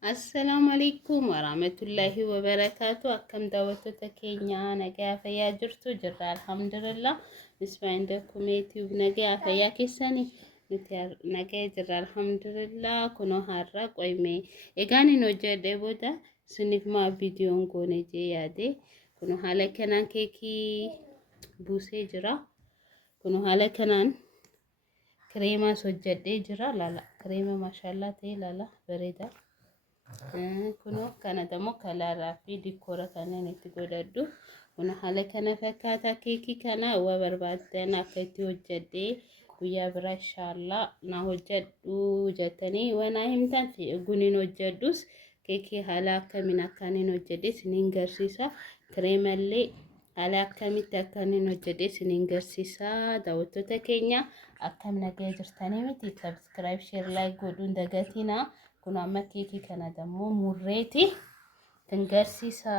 السلام عليكم ورحمة الله وبركاته. أكم دعوتو تكينيا نجا فيا جرتو جرا الحمد لله. نسمع عندكم يوتيوب نجا فيا كيساني نجا جرا الحمد لله. كنو هارق ويمي إيجاني نوجا ديبودا سنف ما فيديو نكون جي يادي كنو حالا كنان كيكي بوسي جرا كنو حالا كنان كريمة سجدي جرا لا كريمة ما شاء الله تي لا بريدة kuno kana damo kalara fi dikora kana niti godaddu kuno hala kana fakkata keeki kana wa barbaaddan akkatti hojjadde guyyaa bira inshallah na hojjaddu jettanii wana himtan fi gunin hojjaddus keeki hala akkamin akkanin hojjadde sinin garsiisa kireemallee hala akkamitti akkanin hojjadde sinin garsiisa daawwattoota keenya akkam nagaa jirtanii miti subscribe share like godhuun dagatina kun amma keeki kana dammo murreeti tingarsiisa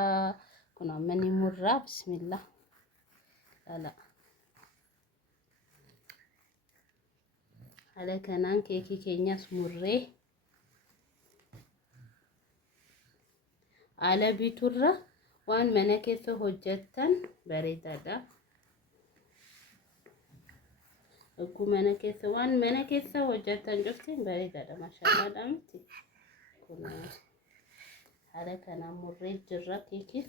kun amma ni murraa bismillah لا على كنان كيكي كينياس مري على بيتورة وان منكث هجتا بريدادا اكو منكث وان منكث هجتا جفتين بريدادا ما شاء الله دامتي كنا على كنان مري جرا كيكي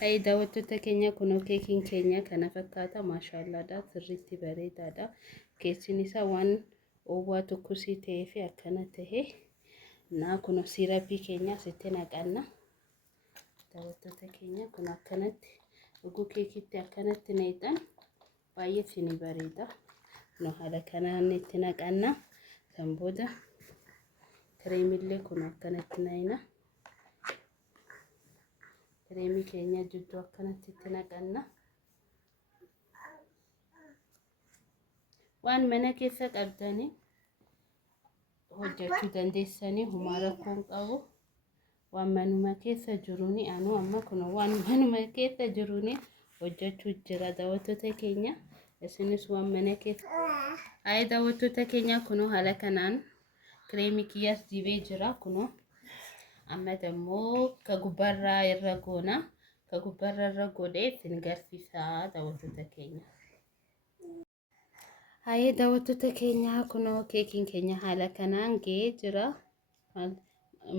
هاي دعوتو تكينيا كنو كيكين كينيا كنا فكاتا ما شاء الله دا تريتي بريدا دا كيسينيسا وان اووا تكوسي تيفي اكنا تهي نا كنو سيرابي كينيا ستنا قالنا دعوتو تكينيا كنو اكنت وقو كيكي تي اكنت نيتان بايتيني بريدا نو هذا كنا نتنا قالنا تنبودا كريم اللي كنو اكنت ناينا كريمي كينيا جدو كانت تتنقلنا وان منا كيف قبداني وجهتو دندساني هما ركون قبو وان منو ما كيف جروني انو اما كنو وان منو ما كيف جروني وجهتو جرا داوتو تكينيا اسنس وان منا كيف اي داوتو تكينيا كنو هلا كنان كريمي كياس ديبي جرا كنو amma dammo ka gubarra irra goona ka gubarra irra godhe singarsiisa daawwattoota keenya haye daawwattoota keenya kuno keekiin keenya haala kanaan gee jira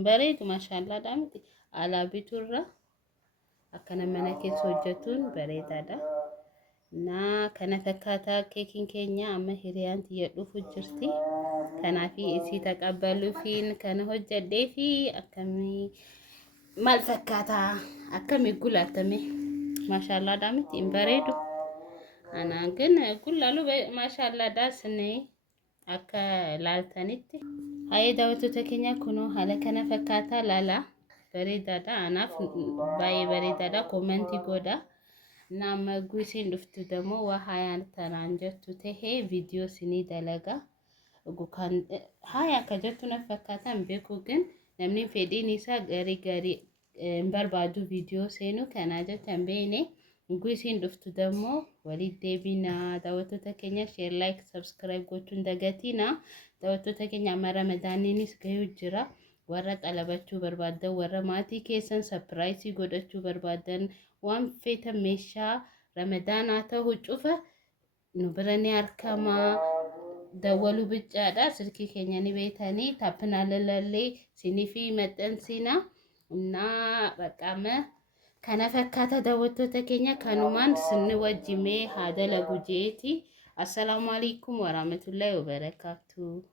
bareedu maashaallah daamti ala biturra akkana mana keessa hojjetuun bareedaadha na kana fakkaata keekiin keenya amma hiriyaan tiyya dhufu jirti kanaafi isii taqabbaluufiin kana hojjedhee fi akkamii maal fakkaata akkamii gulatame maashaallah daamti hin bareedu ana ግን ጉላሉ ማሻአላ ዳስኔ አከ ላልተኒቲ አይ daawwattoota keenya kuno hala kana fakkaata lala bareedaadha anaaf baay'ee bareedaadha koomenti godha nama guusin dhuftu demo waa hayaan tanaan jettu tahee viidiyoo sinii dalaga gukan haya ka jettu na fakkaatan beeku ግን namni fedhiin isaa garii barbaadu viidiyoo seenu kana jettan beene guusin dhuftu demo walii deebina daawwattoota keenya share like subscribe gochuun dagatina daawwattoota keenya amma ramadaaniinis gahuu jira warra qalabachuu barbaadan warra maatii keessan surprise godhachuu barbaadan waan feeta meeshaa ramadaanaa ta'uu cufa nu biranii arkama dawwalu bichaadha silkii keenya ni beetanii taapinaa lalallee sinifi maxxansina na baqama kana fakkaata daawwattoota keenya kanumaan sinni wajjimee haadala gujeeti assalaamu alaykum warahmatullahi wabarakatuh